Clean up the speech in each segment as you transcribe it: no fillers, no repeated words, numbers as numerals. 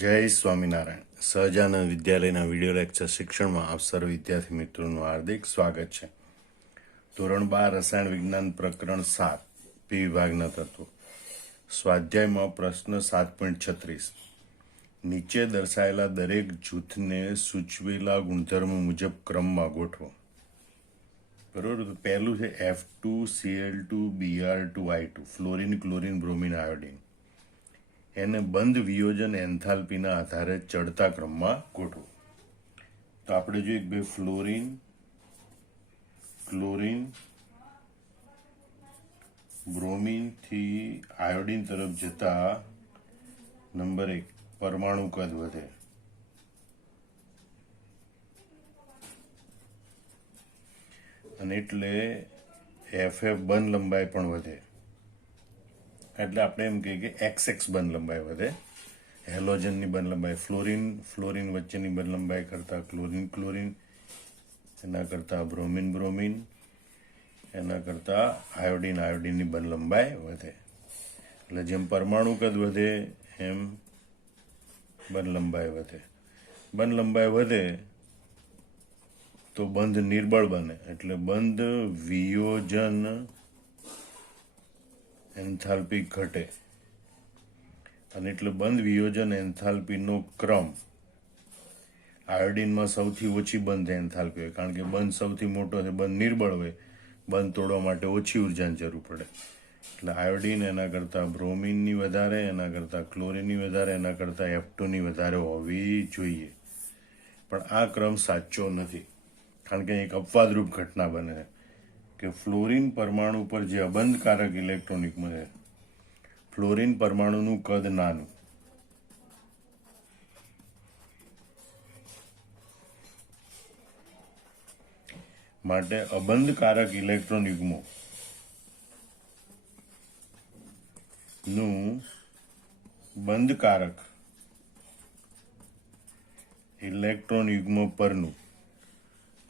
જય સ્વામિનારાયણ. સહજાનંદ વિદ્યાલયના video lecture શિક્ષણમાં આપ સર્વ વિદ્યાર્થી મિત્રોનું હાર્દિક સ્વાગત છે. ધોરણ 12 રસાયણ વિજ્ઞાન પ્રકરણ 7 પી વિભાગના તત્વો. સ્વાધ્યાયમાં પ્રશ્ન 7.36. નીચે દર્શાયેલા દરેક જૂથને સૂચવેલા ગુણધર્મો મુજબ ક્રમમાં ગોઠવો. બરોબર. તો પહેલું છે F2Cl2 Br2 I2 fluorine, chlorine, bromine, iodine. એને બંધ વિયોજન એન્થાલ્પીના આધારે ચડતા ક્રમમાં ગોઠવો. તો આપણે જોઈએ કે ભાઈ ફ્લોરિન, ક્લોરિન, બ્રોમિન થી આયોડિન તરફ જતા નંબર 1 પરમાણુ કદ વધે. અને એટલે FF બંધ લંબાઈ પણ વધે. એટલે આપણે એમ કહીએ કે XX બંધ લંબાઈ વધે. હેલોજનની બંધ લંબાઈ ફ્લોરિન વચ્ચેની બંધ લંબાઈ કરતા ક્લોરિન, એના કરતા બ્રોમિન, એના કરતા આયોડિનની બંધ લંબાઈ વધે. એટલે જેમ પરમાણુ કદ વધે એમ બંધ લંબાઈ વધે. બંધ લંબાઈ વધે તો બંધ નિર્બળ બને, એટલે બંધ વિયોજન એન્થાલ્પી ઘટે. અને એટલે બંધ વિયોજન એન્થાલ્પીનો ક્રમ આયોડિનમાં સૌથી ઓછી બંધ એન્થાલ્પી હોય, કારણ કે બંધ સૌથી મોટો છે, બંધ નિર્બળ હોય, બંધ તોડવા માટે ઓછી ઉર્જાની જરૂર પડે. એટલે આયોડિન એના કરતાં બ્રોમિનની વધારે, એના કરતાં ક્લોરિનની વધારે, એના કરતાં F2ની વધારે હોવી જોઈએ. પણ આ ક્રમ સાચો નથી, કારણ કે એક અપવાદરૂપ ઘટના બને છે કે ફ્લોરિન પરમાણુ પર જે અબંધકારક ઇલેક્ટ્રોનિક મળે, ફ્લોરિન પરમાણુનું કદ નાનું, માટે અબંધકારક ઇલેક્ટ્રોન યુગ્મો નું બંધકારક ઇલેક્ટ્રોન યુગ્મ પરનું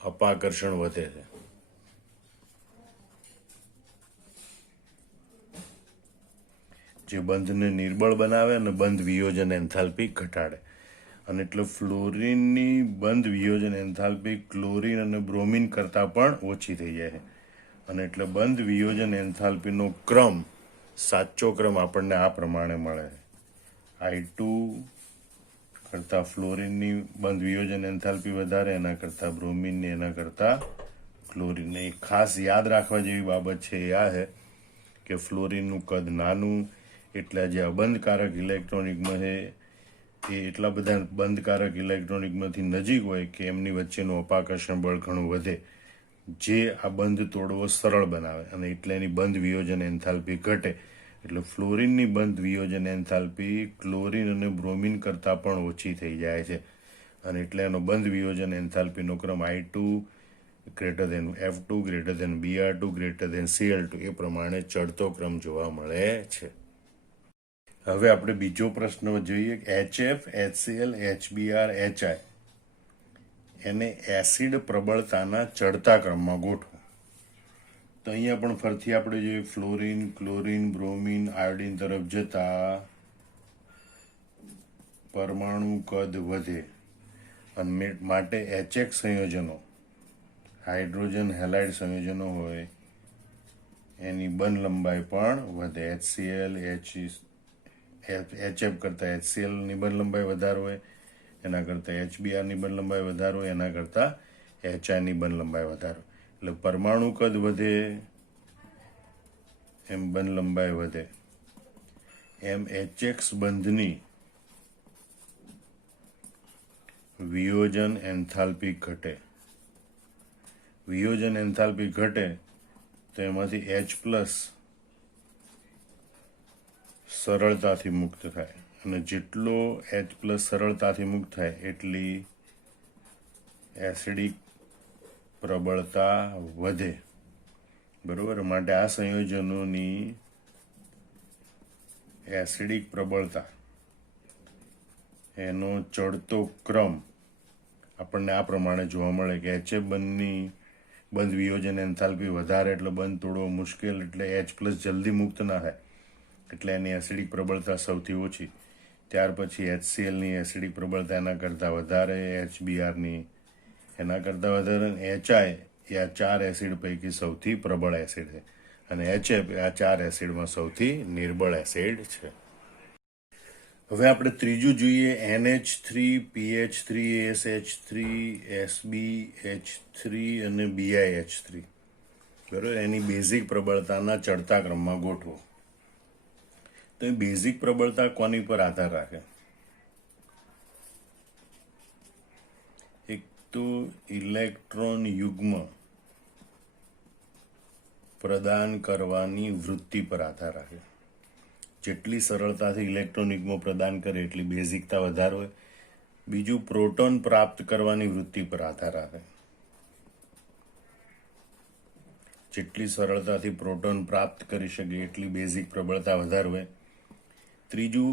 અપાકર્ષણ વધે છે. જે બંધને નિર્બળ બનાવે અને બંધ વિયોજન એન્થાલ્પી ઘટાડે. અને એટલે ફ્લોરિનની બંધ વિયોજન એન્થાલ્પી ક્લોરિન અને બ્રોમિન કરતાં પણ ઓછી થઈ જાય છે. અને એટલે બંધ વિયોજન એન્થાલ્પીનો ક્રમ, સાચો ક્રમ આપણને આ પ્રમાણે મળે છે. I2 કરતાં ફ્લોરિનની બંધ વિયોજન એન્થાલ્પી વધારે, એના કરતાં બ્રોમિનની, એના કરતાં ક્લોરિનની. ખાસ યાદ રાખવા જેવી બાબત છે એ આ છે કે ફ્લોરિનનું કદ નાનું, એટલે જે અબંધકારક ઇલેક્ટ્રોન યુગ્મ છે એ એટલા બધા બંધકારક ઇલેક્ટ્રોન યુગ્મથી નજીક હોય કે એમની વચ્ચેનું અપાકર્ષણ બળ ઘણું વધે, જે આ બંધ તોડવો સરળ બનાવે. અને એટલે એની બંધ વિયોજન એન્થાલ્પી ઘટે. એટલે ફ્લોરિનની બંધ વિયોજન એન્થાલ્પી ક્લોરિન અને બ્રોમિન કરતાં પણ ઓછી થઈ જાય છે. અને એટલે એનો બંધ વિયોજન એન્થાલ્પીનો ક્રમ I2 greater than F2 greater than Br2 greater than Cl2 એ પ્રમાણે ચડતો ક્રમ જોવા મળે છે. હવે આપણે બીજો પ્રશ્ન જોઈએ. HF, HCl, HBr, HI એને એસિડ પ્રબળતાના ચડતા ક્રમમાં ગોઠવો. તો અહીંયા પણ ફરીથી આપણે જોઈએ ફ્લોરિન, ક્લોરિન, બ્રોમિન, આયોડિન તરફ જતા પરમાણુ કદ વધે. અને માટે HX સંયોજનો, હાઇડ્રોજન હેલાઇડ સંયોજનો હોય એની બંધ લંબાઈ પણ વધે. HF કરતાં HClની બંધ લંબાઈ વધારે હોય, એના કરતાં HBrની બંધ લંબાઈ વધારે હોય, એના કરતાં HIની બંધ લંબાઈ વધારે હોય. એટલે પરમાણુ કદ વધે એમ બંધ લંબાઈ વધે, એમ HX બંધની વિયોજન એન્થાલ્પી ઘટે. વિયોજન એન્થાલ્પી ઘટે તો એમાંથી H+ સરળતાથી મુક્ત થાય. અને જેટલો H+ સરળતાથી મુક્ત થાય એટલી એસિડિક પ્રબળતા વધે. બરોબર. માટે આ સંયોજનોની એસિડિક પ્રબળતા એનો ચડતો ક્રમ આપણને આ પ્રમાણે જોવા મળે કે HF બંધ વિયોજન એન્થાલ્પી વધારે એટલે બંધ તોડવો મુશ્કેલ, એટલે H+ જલ્દી મુક્ત ના થાય, એટલે એની એસિડિક પ્રબળતા સૌથી ઓછી. ત્યાર પછી HClની એસિડિક પ્રબળતા એના કરતાં વધારે, HBrની એના કરતાં વધારે, HI એ આ 4 એસિડ પૈકી સૌથી પ્રબળ એસિડ છે અને HF એ આ 4 એસિડમાં સૌથી નિર્બળ એસિડ છે. હવે આપણે ત્રીજું જોઈએ, NH3, PH3, SH3, SbH3 અને BiH3. બરાબર, એની બેઝિક પ્રબળતાના ચડતા ક્રમમાં ગોઠવો. તો એ બેઝિક પ્રબળતા કોની પર આધાર રાખે? એક તો ઇલેક્ટ્રોન યુગ્મ પ્રદાન કરવાની વૃત્તિ પર આધાર રાખે. જેટલી સરળતાથી ઇલેક્ટ્રોન યુગ્મ પ્રદાન કરે એટલી બેઝિકતા વધારે હોય. બીજું, પ્રોટોન પ્રાપ્ત કરવાની વૃત્તિ પર આધાર રાખે. જેટલી સરળતાથી પ્રોટોન પ્રાપ્ત કરી શકે એટલી બેઝિક પ્રબળતા વધારે હોય. ત્રીજું,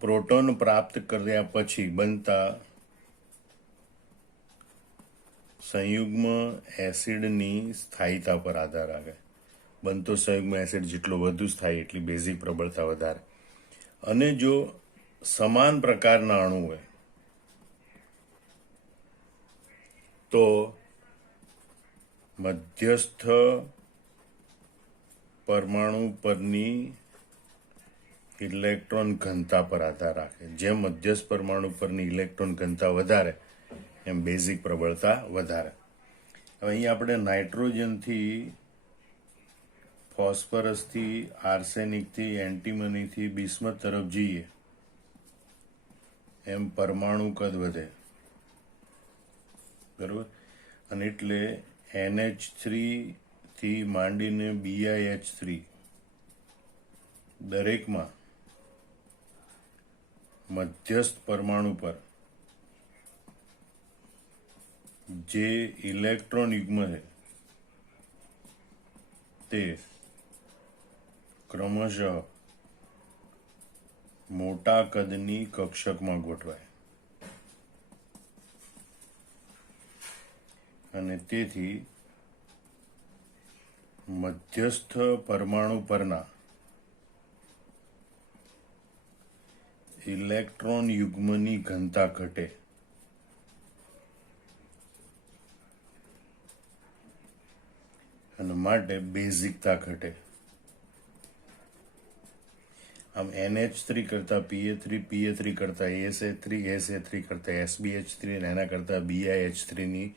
પ્રોટોન પ્રાપ્ત કર્યા પછી બનતા સંયુગ્મ એસિડની સ્થાયીતા પર આધાર રાખે. બનતો સંયુગ્મ એસિડ જેટલો વધુ સ્થાયી એટલી બેઝિક પ્રબળતા વધારે. અને જો સમાન પ્રકારના અણુ હોય તો મધ્યસ્થ પરમાણુ પરની ઇલેક્ટ્રોન ઘનતા પર આધાર રાખે. જેમ મધ્યસ્થ પરમાણુ પરની ઇલેક્ટ્રોન ઘનતા વધારે એમ બેઝિક પ્રબળતા વધારે. હવે અહીં આપણે નાઇટ્રોજનથી, ફોસ્ફરસથી, આર્સેનિકથી, એન્ટીમનીથી બિસ્મથ તરફ જઈએ એમ પરમાણુ કદ વધે. બરાબર, અને એટલે NH3 થી માંડીને BiH3 દરેકમાં મધ્યસ્થ પરમાણુ પર જે ઇલેક્ટ્રોન યુગ્મ છે તે ક્રમશઃ મોટા કદની કક્ષકમાં ગોઠવાય અને તેથી મધ્યસ્થ પરમાણુ પરના ઇલેક્ટ્રોન યુગ્મની ઘનતા ઘટે. અને માટે બેઝિકતા ઘટે. આમ NH3 કરતા PA3, PA3 કરતા SA3, SA3 કરતા SbH3 અને એના કરતા BiH3 ની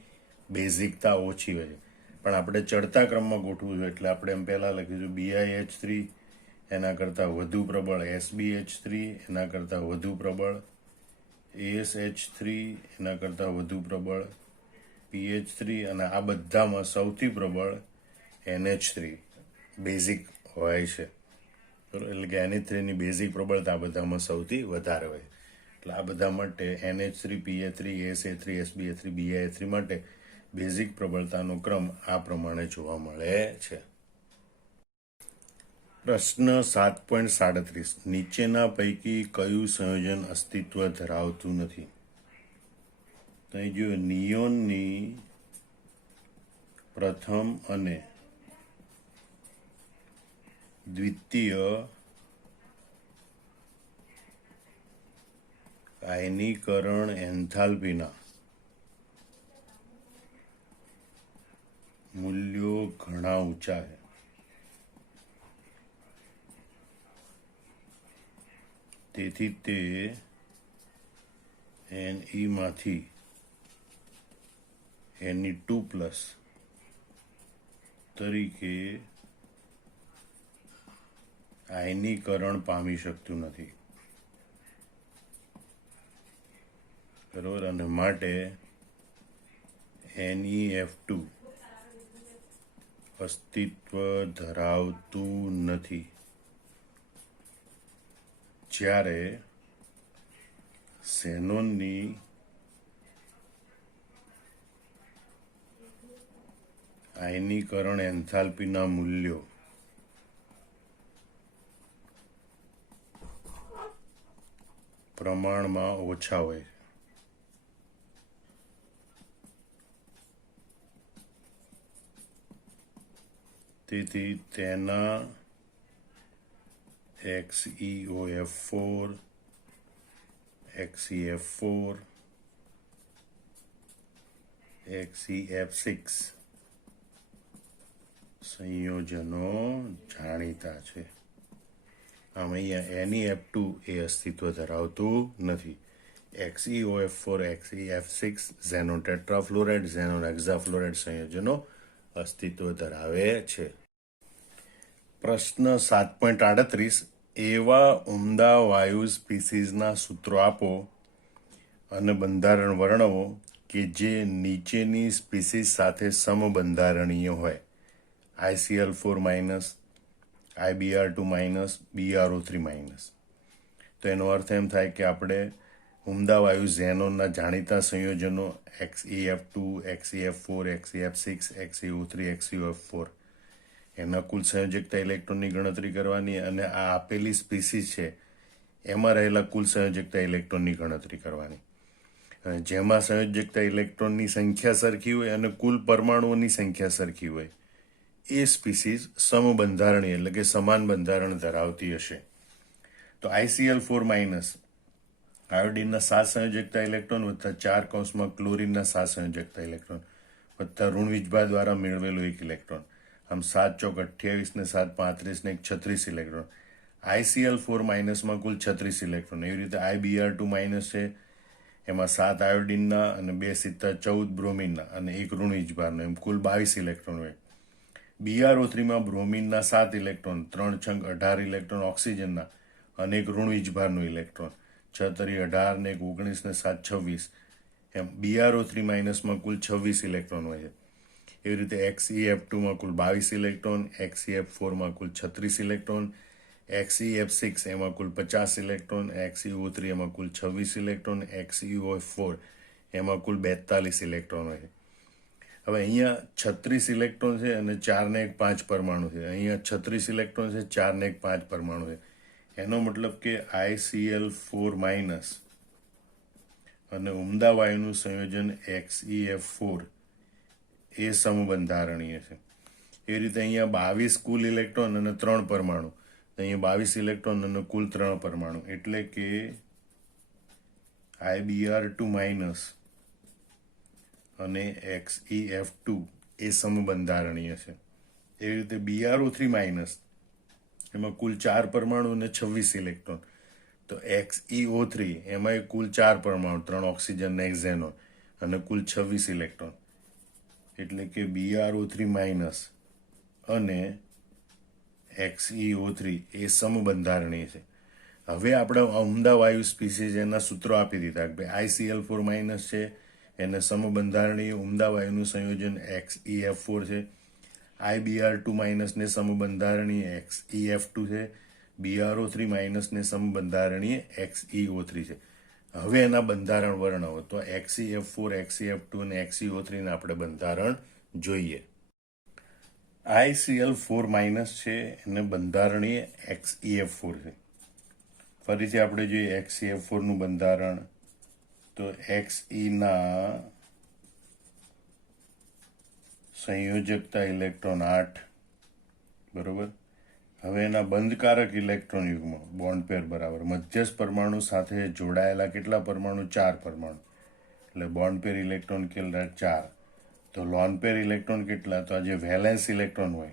બેઝિકતા ઓછી હોય. પણ આપણે ચડતા ક્રમમાં ગોઠવું જોઈએ એટલે આપણે એમ પહેલા લખીશું BiH3 એના કરતાં વધુ પ્રબળ, SbH3 એના કરતાં વધુ પ્રબળ, ASH3 એના કરતાં વધુ પ્રબળ, PH3 અને આ બધામાં સૌથી પ્રબળ NH3 બેઝિક હોય છે. એટલે કે NH3 ની બેઝિક પ્રબળતા આ બધામાં સૌથી વધારે હોય. એટલે આ બધા માટે NH3, PA3, ASA3, SbH3, BiH3 માટે બેઝિક પ્રબળતાનો ક્રમ આ પ્રમાણે જોવા મળે છે. પ્રશ્ન 7.37, નીચેના પૈકી કયું સંયોજન અસ્તિત્વ ધરાવતું નથી? તો અહીં જો નિયોનની પ્રથમ અને દ્વિતીય આયનીકરણ એન્થાલ્પીના મૂલ્યો ઘણા ઊંચા છે. તેથી તે Ne માંથી Ne2+ તરીકે આયનીકરણ પામી શકતું નથી. બરોબર, અને માટે NeF2 અસ્તિત્વ ધરાવતું નથી. જ્યારે ઝેનોનની આયનીકરણ એન્થાલ્પીના મૂલ્યો પ્રમાણમાં ઓછા હોય. તેથી તેના XeOF4 XeF4, XeF6 સંયોજનો જાણીતા છે. આમ અહીંયા NeF2 એ અસ્તિત્વ ધરાવતું નથી. XeOF4, XeF6 ઝેનોન ટેટ્રાફ્લોરાઇડ, ઝેનોન હેક્ઝાફ્લોરાઇડ સંયોજનો અસ્તિત્વ ધરાવે છે. પ્રશ્ન 7.38 એવા ઉમદા વાયુ સ્પીસીઝના સૂત્રો આપો અને બંધારણ વર્ણવો કે જે નીચેની સ્પીસીઝ સાથે સમબંધારણીય હોય: ICl4-, IBr2-, BrO3-. તો એનો અર્થ એમ થાય કે આપણે ઉમદા વાયુ ઝેનોનના જાણીતા સંયોજનો XeF2, XeF4, XeF6, XeO3, XeOF4 એના કુલ સંયોજકતા ઇલેક્ટ્રોનની ગણતરી કરવાની અને આ આપેલી સ્પીસીઝ છે એમાં રહેલા કુલ સંયોજકતા ઇલેક્ટ્રોનની ગણતરી કરવાની. અને જેમાં સંયોજકતા ઇલેક્ટ્રોનની સંખ્યા સરખી હોય અને કુલ પરમાણુઓની સંખ્યા સરખી હોય એ સ્પીસીઝ સમબંધારણીય એટલે કે સમાન બંધારણ ધરાવતી હશે. તો ICl4- આયોડિનના 7 સંયોજકતા ઇલેક્ટ્રોન વત્તા 4 ક્લોરીનના 7 સંયોજકતા ઇલેક્ટ્રોન વત્તા ઋણ વીજભાર દ્વારા મેળવેલો 1 ઇલેક્ટ્રોન. આમ 7 ચોક 28 ને 7 35 ને 36 ઇલેક્ટ્રોન. ICl4- કુલ 36 ઇલેક્ટ્રોન. એવી રીતે IBr2- છે, એમાં 7 આયોડિનના અને 2 સિત્તા 14 બ્રોમિનના અને 1 ઋણ વીજભારનો, એમ કુલ 22 ઇલેક્ટ્રોન હોય. BrO3માં બ્રોમિનના 7 ઇલેક્ટ્રોન, 3 છંગ 18 ઇલેક્ટ્રોન ઓક્સિજનના અને 1 ઋણ વીજભારનું ઇલેક્ટ્રોન, 6 તરી 18 ને 1 19 ને 7 26, એમ BrO3- કુલ 26 ઇલેક્ટ્રોન હોય છે. એવી રીતે XeF2માં કુલ 22 ઇલેક્ટ્રોન, XeF4માં કુલ 36 ઇલેક્ટ્રોન, XeF6 એમાં કુલ 50 ઇલેક્ટ્રોન, XeO3 એમાં કુલ 26 ઇલેક્ટ્રોન, XeOF4 એમાં કુલ 42 ઇલેક્ટ્રોન હોય છે. હવે અહીંયા 36 ઇલેક્ટ્રોન છે અને 4 ને 1 5 પરમાણુ છે. અહીંયા 36 ઇલેક્ટ્રોન છે, 4 ને 1 5 પરમાણુ છે. એનો મતલબ કે ICl4- અને ઉમદા વાયુનું સંયોજન XeF4 એ સમબંધારણીય છે. એ રીતે અહીંયા 22 કુલ ઇલેક્ટ્રોન અને 3 પરમાણુ. અહીંયા 22 ઇલેક્ટ્રોન અને કુલ 3 પરમાણુ, એટલે કે IBr2- અને XeF2 એ સમબંધારણીય છે. એવી રીતે BrO3- એમાં કુલ 4 પરમાણુ અને 26 ઇલેક્ટ્રોન. તો XeO3 એમાં કુલ 4 પરમાણુ, 3 ઓક્સિજન ને 1 ઝેનોન અને કુલ 26 ઇલેક્ટ્રોન. એટલે કે BrO3- અને XeO3 એ સમબંધારણીય છે. હવે આપણે ઉમદા વાયુ સ્પીસીઝ એના સૂત્રો આપી દીધા કે ભાઈ ICl4- છે, એને સમબંધારણીય ઉમદા વાયુનું સંયોજન XeF4 છે. IBr2- ને સમબંધારણીય XeF2 છે. BrO3- ને સમબંધારણીય XeO3 છે. હવે એના બંધારણ વર્ણવો. તો XeF4, XeF2 અને XeO3 ના આપણે બંધારણ જોઈએ. ICl4- છે એને બંધારણીય XeF4 છે. ફરીથી આપણે જોઈએ XeF4 નું બંધારણ. તો Xe ના સંયોજકતા ઇલેક્ટ્રોન 8, બરોબર. હવે એના બંધકારક ઇલેક્ટ્રોન યુગ્મ બોન્ડ પેર બરાબર મધ્યસ્થ પરમાણુ સાથે જોડાયેલા કેટલા પરમાણુ? 4 પરમાણુ. એટલે બોન્ડ પેર ઇલેક્ટ્રોન કેટલા? 4. તો લોન પેર ઇલેક્ટ્રોન કેટલા? તો આ જે વેલેન્સ ઇલેક્ટ્રોન હોય,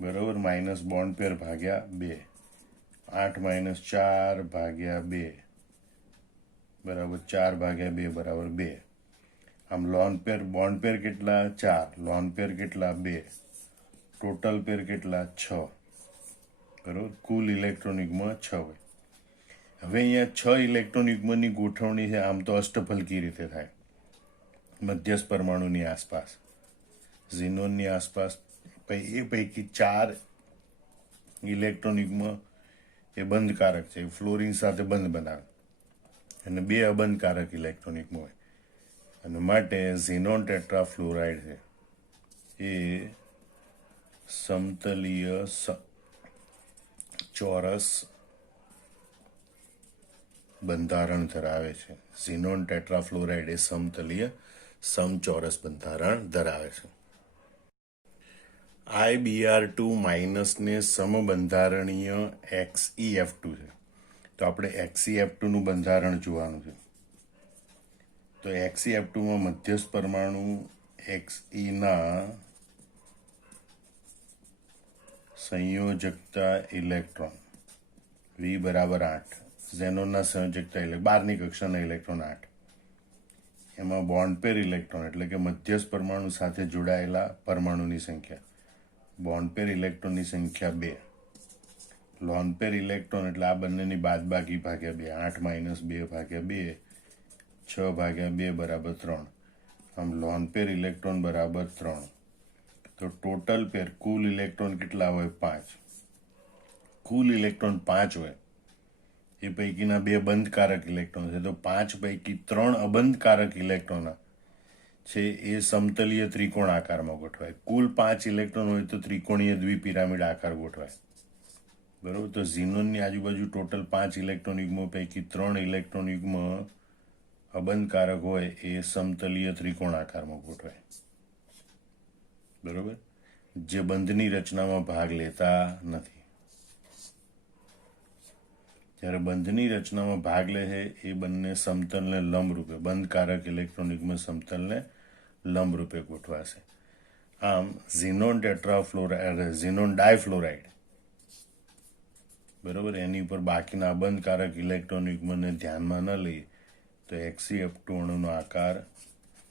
બરોબર, માઇનસ બોન્ડ પેર ભાગ્યા 2, 8 - 4 ભાગ્યા 2 બરાબર 4 ભાગ્યા 2 બરાબર 2. આમ લોન પેર બોન્ડ પેર કેટલા? 4. લોન પેર કેટલા? 2. ટોટલ પેર કેટલા? 6. બરોબર. કુલ ઇલેક્ટ્રોન યુગ્મ 6 હોય. હવે અહીંયા 6 ઇલેક્ટ્રોન યુગ્મની ગોઠવણી છે આમ તો અષ્ટફલકી રીતે થાય. મધ્યસ્થ પરમાણુની આસપાસ, ઝીનોનની આસપાસ. એ પૈકી 4 ઇલેક્ટ્રોન યુગ્મ એ બંધકારક છે, ફ્લોરિન સાથે બંધ બનાવે, અને 2 અબંધકારક ઇલેક્ટ્રોન યુગ્મ હોય. અને માટે ઝીનોન ટેટ્રાફ્લોરાઇડ છે એ સમતલીય ચોરસ બંધારણ ધરાવે છે. ઝીનોન ટેટ્રાફ્લોરાઇડ એ સમતલીય સમચોરસ બંધારણ ધરાવે છે. IBr2- ને સમબંધારણીય XeF2 છે. તો તો આપણે XeF2 નું બંધારણ જોવાનું છે. તો XeF2 માં મધ્યસ્થ પરમાણુ Xe ના સંયોજકતા ઇલેક્ટ્રોન V બરાબર 8, ઝેનોનના સંયોજકતા એટલે 12ની કક્ષાના ઇલેક્ટ્રોન 8. એમાં બોન્ડ પેર ઇલેક્ટ્રોન એટલે કે મધ્યસ્થ પરમાણુ સાથે જોડાયેલા પરમાણુની સંખ્યા, બોન્ડ પેર ઇલેક્ટ્રોનની સંખ્યા 2. લોન પેર ઇલેક્ટ્રોન એટલે આ બંનેની બાદબાકી ભાગ્યા 2, 8 - 2 ભાગ્યા 2, 6 ભાગ્યા 2 બરાબર 3. આમ લોન પેર ઇલેક્ટ્રોન બરાબર 3. તો ટોટલ પેર કુલ ઇલેક્ટ્રોન કેટલા હોય? 5. કુલ ઇલેક્ટ્રોન 5 હોય, એ પૈકીના 2 બંધકારક ઇલેક્ટ્રોન છે, તો 5 પૈકી 3 અબંધકારક ઇલેક્ટ્રોન છે એ સમતલીય ત્રિકોણ આકારમાં ગોઠવાય. કુલ 5 ઇલેક્ટ્રોન હોય તો ત્રિકોણીય દ્વિપિરામિડ આકાર ગોઠવાય. બરોબર. તો ઝીનોનની આજુબાજુ ટોટલ 5 ઇલેક્ટ્રોન યુગ્મો પૈકી 3 ઇલેક્ટ્રોન યુગ્મ અબંધકારક હોય એ સમતલીય ત્રિકોણ આકારમાં ગોઠવાય. બરોબર. જે બંધની રચનામાં ભાગ લેતા નથી. જ્યારે બંધની રચનામાં ભાગ લે છે એ બંને સમતલને લંબ રૂપે, બંધકારક ઇલેક્ટ્રોન યુગ્મ સમતલને લંબ રૂપે ગોઠવાશે. આમ ઝીનોન ઝીનોન ડાયફ્લોરાઇડ, બરોબર, એની ઉપર બાકીના અબંધકારક ઇલેક્ટ્રોન યુગ્મને ધ્યાનમાં ન લઈએ તો XeF2 અણુનો આકાર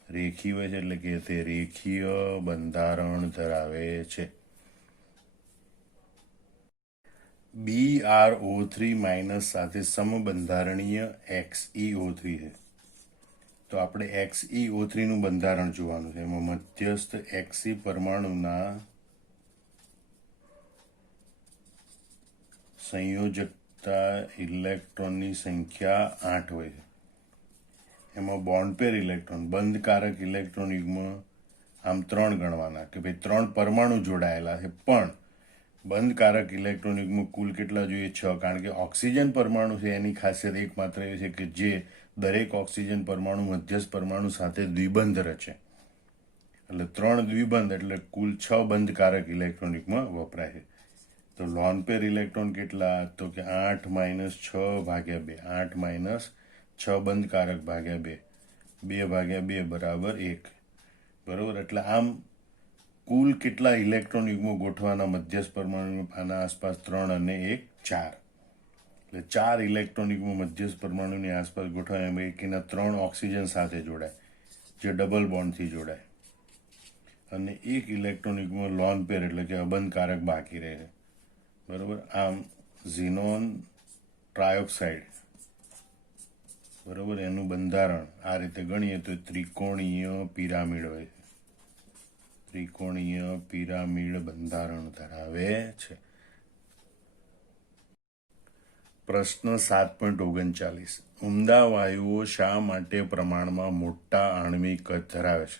રેખીય હોય છે, એટલે કે તે રેખીય બંધારણ ધરાવે છે. BrO3- સાથે સમબંધારણીય XeO3 છે. તો આપણે XeO3 નું બંધારણ જોવાનું છે. એમાં મધ્યસ્થ Xe પરમાણુના સંયોજકતા ઇલેક્ટ્રોનની સંખ્યા 8 હોય છે. એમાં બોન્ડ પેર ઇલેક્ટ્રોન, બંધકારક ઇલેક્ટ્રોન યુગ્મ આમ 3 ગણવાના કે ભાઈ 3 પરમાણુ જોડાયેલા છે, પણ બંધકારક ઇલેક્ટ્રોન યુગ્મ કુલ કેટલા જોઈએ? 6. કારણ કે ઓક્સિજન પરમાણુ છે એની ખાસિયત એકમાત્ર એ છે કે જે દરેક ઓક્સિજન પરમાણુ મધ્યસ્થ પરમાણુ સાથે દ્વિબંધ રચે, એટલે 3 દ્વિબંધ એટલે કુલ 6 બંધકારક ઇલેક્ટ્રોન યુગ્મ વપરાય છે. તો લોન પેર ઇલેક્ટ્રોન કેટલા? તો કે 8 - 6 ભાગ્યા 2, 8 - 6 બંધકારક ભાગ્યા 2, 2 ભાગ્યા 2 બરાબર 1. બરોબર. એટલે આમ કુલ કેટલા ઇલેક્ટ્રોન યુગ્મો ગોઠવાના મધ્યસ્થ પરમાણુ? આના આસપાસ 3 અને 1 4. એટલે 4 ઇલેક્ટ્રોન યુગ્મો મધ્યસ્થ પરમાણુની આસપાસ ગોઠવાના, પૈકીના 3 ઓક્સિજન સાથે જોડાય, જે ડબલ બોન્ડથી જોડાય, અને 1 ઇલેક્ટ્રોન યુગ્મ લોન પેર એટલે કે અબંધકારક બાકી રહે છે. બરોબર. આમ ઝીનોન ટ્રાયોક્સાઇડ, બરોબર, એનું બંધારણ આ રીતે ગણીએ તો ત્રિકોણીય પિરામિડ હોય છે. ત્રિકોણીય પિરામિડ બંધારણ ધરાવે છે. પ્રશ્ન 7.39. ઉમદા વાયુઓ શા માટે પ્રમાણમાં મોટા આણ્વિક કદ ધરાવે છે?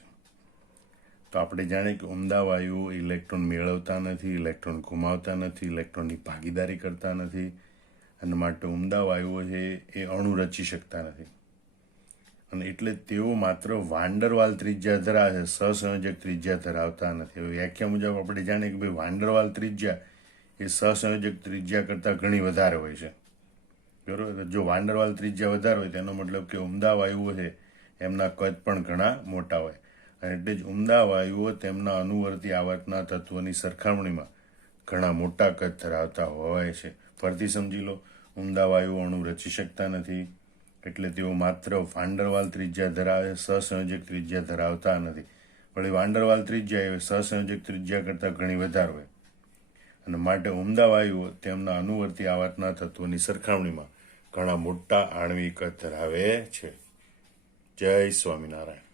તો આપણે જાણીએ કે ઉમદા વાયુઓ ઇલેક્ટ્રોન મેળવતા નથી, ઇલેક્ટ્રોન ગુમાવતા નથી, ઇલેક્ટ્રોનની ભાગીદારી કરતા નથી, અને માટે ઉમદા વાયુઓ છે એ અણુ રચી શકતા નથી. અને એટલે તેઓ માત્ર વાંડરવાલ ત્રિજ્યા ધરાવે છે, સહસંયોજક ત્રિજ્યા ધરાવતા નથી. હવે વ્યાખ્યા મુજબ આપણે જાણીએ કે ભાઈ વાંડરવાલ ત્રિજ્યા એ સહસંયોજક ત્રિજ્યા કરતાં ઘણી વધારે હોય છે. બરોબર. જો વાંડરવાલ ત્રિજ્યા વધારે હોય તેનો મતલબ કે ઉમદા વાયુઓ છે એમના કદ પણ ઘણા મોટા હોય, અને એટલે જ ઉમદા વાયુઓ તેમના અનુવર્તી આવર્તના તત્વની સરખામણીમાં ઘણા મોટા કદ ધરાવતા હોય છે. ફરીથી સમજી લો, ઉમદા વાયુઓ અણુ રચી શકતા નથી, એટલે તેઓ માત્ર વાંડરવાલ ત્રિજ્યા ધરાવે, સહસંયોજક ત્રિજ્યા ધરાવતા નથી. વળી વાંડરવાલ ત્રિજ્યા એ સહસંયોજક ત્રિજ્યા કરતાં ઘણી વધારે હોય, અને માટે ઉમદા વાયુઓ તેમના અનુવર્તી આવર્તના તત્વોની સરખામણીમાં ઘણા મોટા આણ્વિક કદ ધરાવે છે. જય સ્વામિનારાયણ.